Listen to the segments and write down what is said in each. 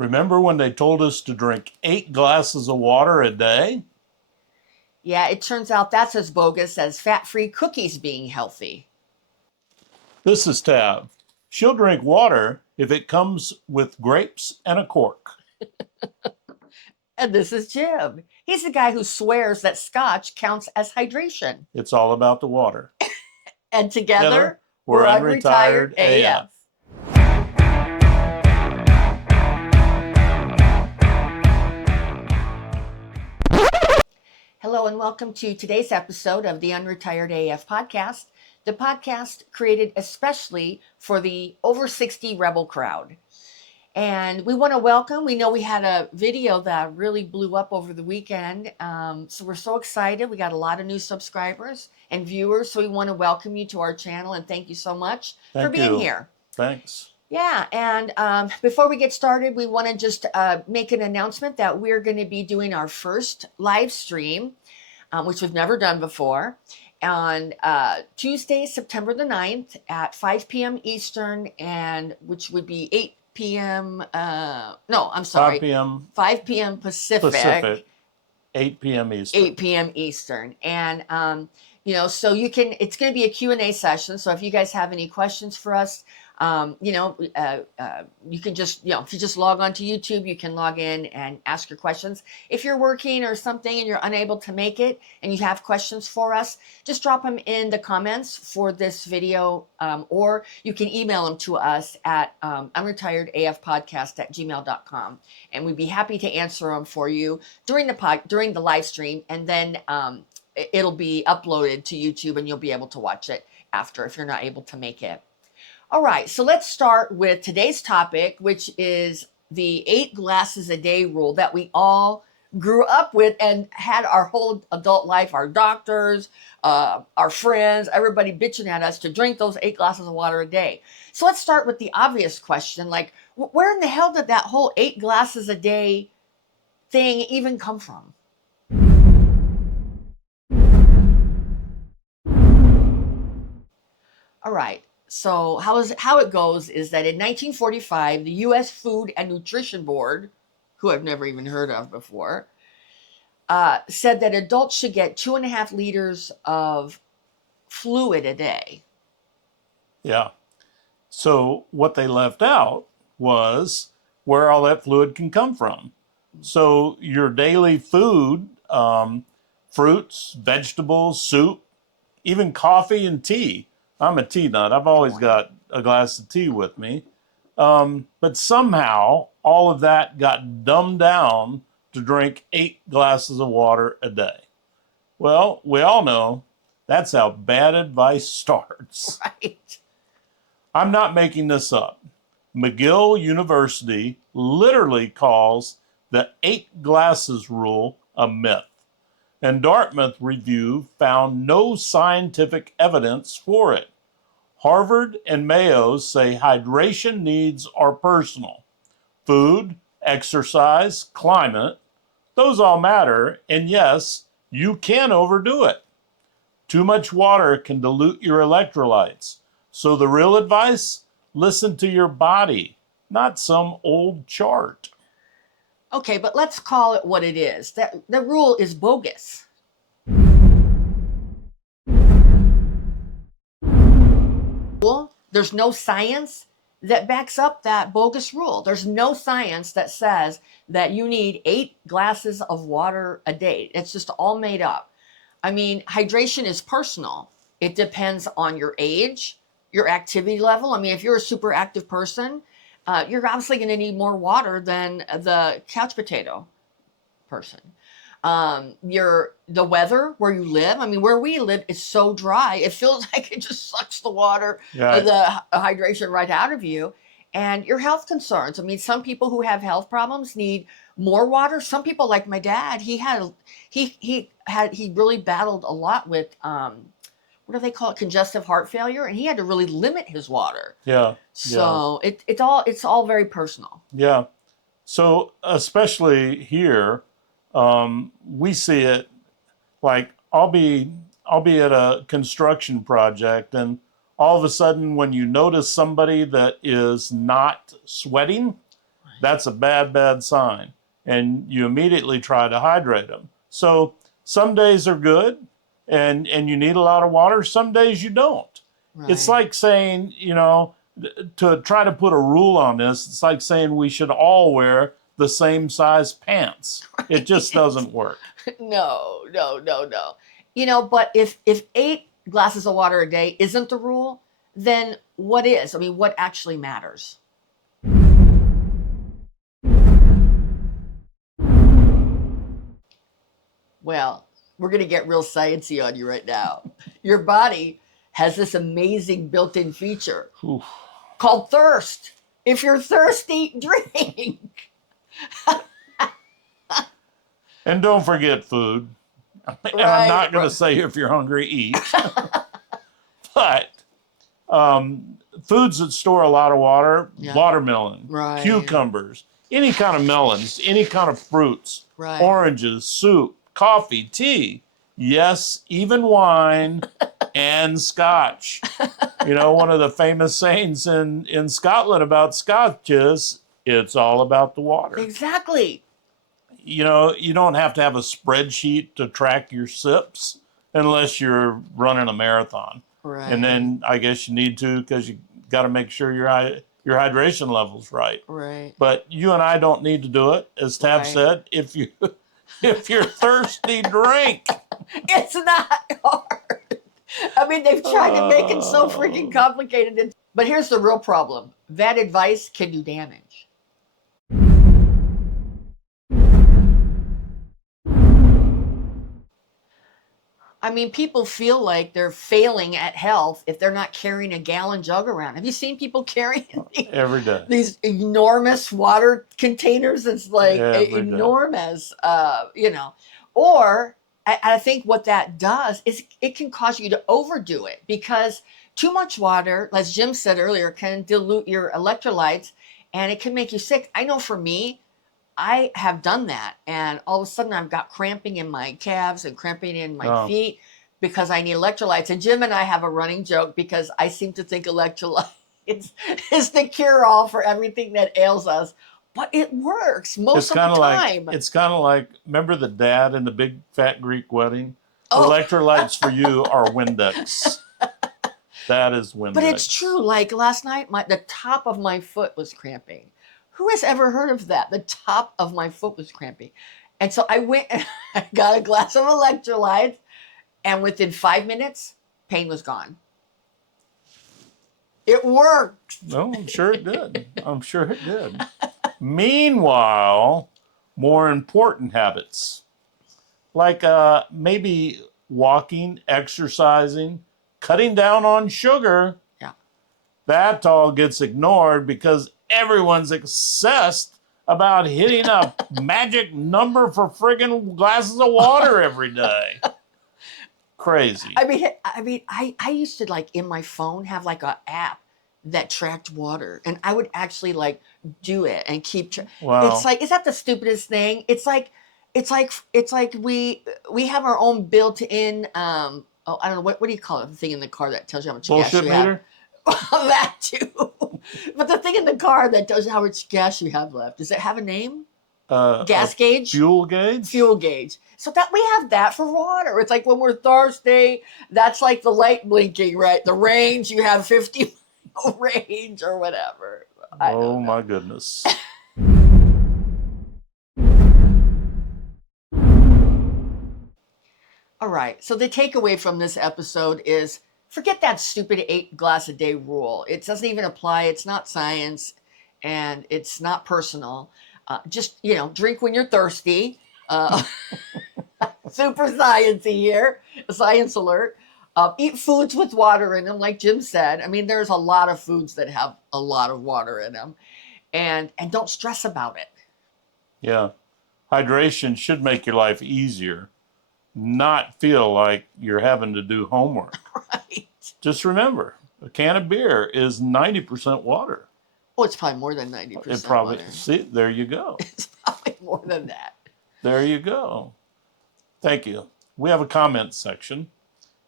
Remember when they told us to drink 8 glasses of water a day? Yeah, it turns out that's as bogus as fat-free cookies being healthy. This is Tab. She'll drink water if it comes with grapes and a cork. And this is Jim. He's the guy who swears that scotch counts as hydration. It's all about the water. And together, we're Unretired Unretired AF. Hello and welcome to today's episode of the Unretired AF podcast, the podcast created especially for the over 60 rebel crowd. And we want to welcome, we know we had a video that really blew up over the weekend. So we're so excited. We got a lot of new subscribers and viewers. So we want to welcome you to our channel and thank you so much for being here. Thanks. Yeah, and before we get started, we want to just make an announcement that we're going to be doing our first live stream, which we've never done before, on Tuesday, September the 9th at 5 p.m. Eastern, and which would be 8 p.m. No, I'm sorry. 5 p.m. Pacific. 8 p.m. Eastern. 8 p.m. Eastern. And, so you can, it's going to be a Q&A session. So if you guys have any questions for us, you can just, if you just log on to YouTube, you can log in and ask your questions. If you're working or something and you're unable to make it and you have questions for us, just drop them in the comments for this video, or you can email them to us at unretiredafpodcast@gmail.com, and we'd be happy to answer them for you during the live stream, and then it'll be uploaded to YouTube and you'll be able to watch it after if you're not able to make it. All right, so let's start with today's topic, which is the 8 glasses a day rule that we all grew up with and had our whole adult life, our doctors, our friends, everybody bitching at us to drink those 8 glasses of water a day. So let's start with the obvious question, like, where in the hell did that whole 8 glasses a day thing even come from? All right. So how it goes is that in 1945, the U.S. Food and Nutrition Board, who I've never even heard of before, said that adults should get 2.5 liters of fluid a day. Yeah. So what they left out was where all that fluid can come from. So your daily food, fruits, vegetables, soup, even coffee and tea. I'm a tea nut. I've always got a glass of tea with me. But somehow all of that got dumbed down to drink 8 glasses of water a day. Well, we all know that's how bad advice starts. Right. I'm not making this up. McGill University literally calls the 8 glasses rule a myth. And Dartmouth Review found no scientific evidence for it. Harvard and Mayo say hydration needs are personal. Food, exercise, climate, those all matter, and yes, you can overdo it. Too much water can dilute your electrolytes. So the real advice, listen to your body, not some old chart. Okay, but let's call it what it is. The rule is bogus. There's no science that backs up that bogus rule. There's no science that says that you need 8 glasses of water a day. It's just all made up. I mean, hydration is personal. It depends on your age, your activity level. I mean, if you're a super active person, you're obviously going to need more water than the couch potato person. The weather where you live. I mean, where we live is so dry. It feels like it just sucks the water, the hydration right out of you. And your health concerns. I mean, some people who have health problems need more water. Some people, like my dad, he really battled a lot with, what do they call it? Congestive heart failure. And he had to really limit his water. Yeah. So it's all very personal. Yeah. So especially here, we see it like I'll be at a construction project, and all of a sudden when you notice somebody that is not sweating, that's a bad, bad sign. And you immediately try to hydrate them. So some days are good and you need a lot of water. Some days you don't. Right. It's like saying, to try to put a rule on this, it's like saying we should all wear the same size pants. It just doesn't work. No. But if 8 glasses of water a day isn't the rule, then what is? I mean, what actually matters? Well, we're going to get real sciencey on you right now. Your body has this amazing built-in feature Oof. called thirst. If you're thirsty, drink. And don't forget food. And I'm not going to say if you're hungry, eat. But foods that store a lot of water, watermelon, cucumbers, any kind of melons, any kind of fruits, oranges, soup, coffee, tea, yes, even wine and scotch. One of the famous sayings in Scotland about scotch is, it's all about the water. Exactly. You don't have to have a spreadsheet to track your sips unless you're running a marathon. Right. And then I guess you need to, because you got to make sure your hydration level's right. Right. But you and I don't need to do it. As Tab said, if you're thirsty, drink. It's not hard. I mean, they've tried to make it so freaking complicated. But here's the real problem. That advice can do damage. I mean, people feel like they're failing at health if they're not carrying a gallon jug around. Have you seen people carrying every day these enormous water containers? It's like enormous, Or I think what that does is it can cause you to overdo it, because too much water, as Jim said earlier, can dilute your electrolytes and it can make you sick. I know for me, I have done that, and all of a sudden I've got cramping in my calves and cramping in my feet because I need electrolytes. And Jim and I have a running joke because I seem to think electrolytes is the cure-all for everything that ails us. But it works most of the time. It's kind of like, remember the dad in the big fat Greek wedding? Electrolytes for you are Windex. That is Windex. But it's true. Like last night, the top of my foot was cramping. Who has ever heard of that? The top of my foot was cramping. And so I went and I got a glass of electrolytes, and within 5 minutes, pain was gone. It worked. No, I'm sure it did. I'm sure it did. Meanwhile, more important habits, like maybe walking, exercising, cutting down on sugar, that all gets ignored because everyone's obsessed about hitting a magic number for friggin' glasses of water every day. Crazy. I mean, I used to, like, in my phone have like an app that tracked water, and I would actually like do it and keep. Wow. It's like, is that the stupidest thing? It's like we have our own built-in. I don't know what do you call it? The thing in the car that tells you how much gas you have. Meter? That too. But the thing in the car that tells you how much gas you have left, does it have a name? Gas gauge? Fuel gauge? Fuel gauge. So that we have that for water. It's like when we're thirsty, that's like the light blinking, right? The range, you have 50 mile range or whatever. Oh my goodness. All right. So the takeaway from this episode is, forget that stupid 8 glass a day rule. It doesn't even apply. It's not science, and it's not personal. Just, drink when you're thirsty. Super sciencey here. Science alert. Eat foods with water in them, like Jim said. I mean, there's a lot of foods that have a lot of water in them. And don't stress about it. Yeah. Hydration should make your life easier, not feel like you're having to do homework. Right. Just remember, a can of beer is 90% water. Oh, it's probably more than 90% It probably, water. see, there you go. It's probably more than that. There you go. Thank you. We have a comment section.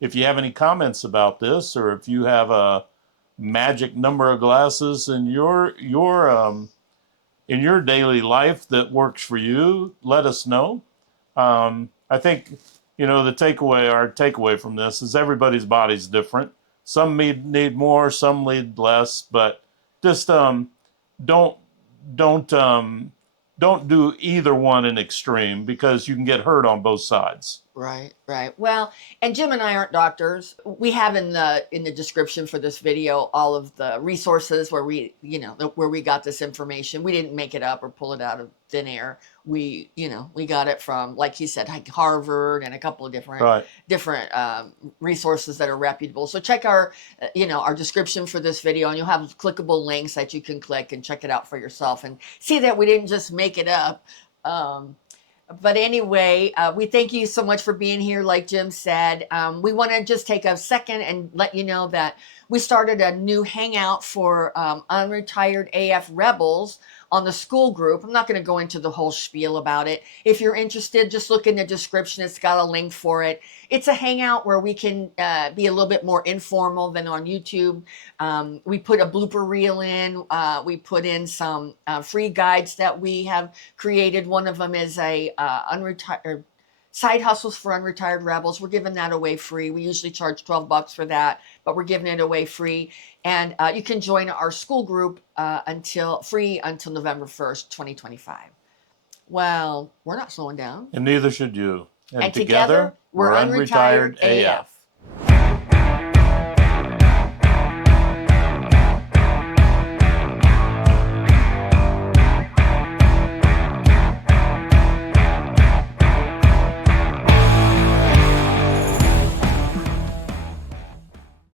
If you have any comments about this, or if you have a magic number of glasses in your in your daily life that works for you, let us know. I think, the our takeaway from this is everybody's body's different. Some need more, some need less, but just don't don't don't do either one in extreme because you can get hurt on both sides. Right, right. Well, and Jim and I aren't doctors. We have in the description for this video all of the resources where where we got this information. We didn't make it up or pull it out of thin air. We got it from, like he said, like Harvard and a couple of different resources that are reputable. So check our our description for this video, and you'll have clickable links that you can click and check it out for yourself and see that we didn't just make it up. But anyway, we thank you so much for being here. Like Jim said, we want to just take a second and let you know that we started a new hangout for Unretired AF Rebels on the school group. I'm not going to go into the whole spiel about it. If you're interested, just look in the description. It's got a link for it. It's a hangout where we can be a little bit more informal than on YouTube. We put a blooper reel in. We put in some free guides that we have created. One of them is a Side Hustles for Unretired Rebels. We're giving that away free. We usually charge $12 for that, but we're giving it away free. And you can join our school group until November 1st, 2025. Well, we're not slowing down. And neither should you. And together, we're Unretired AF.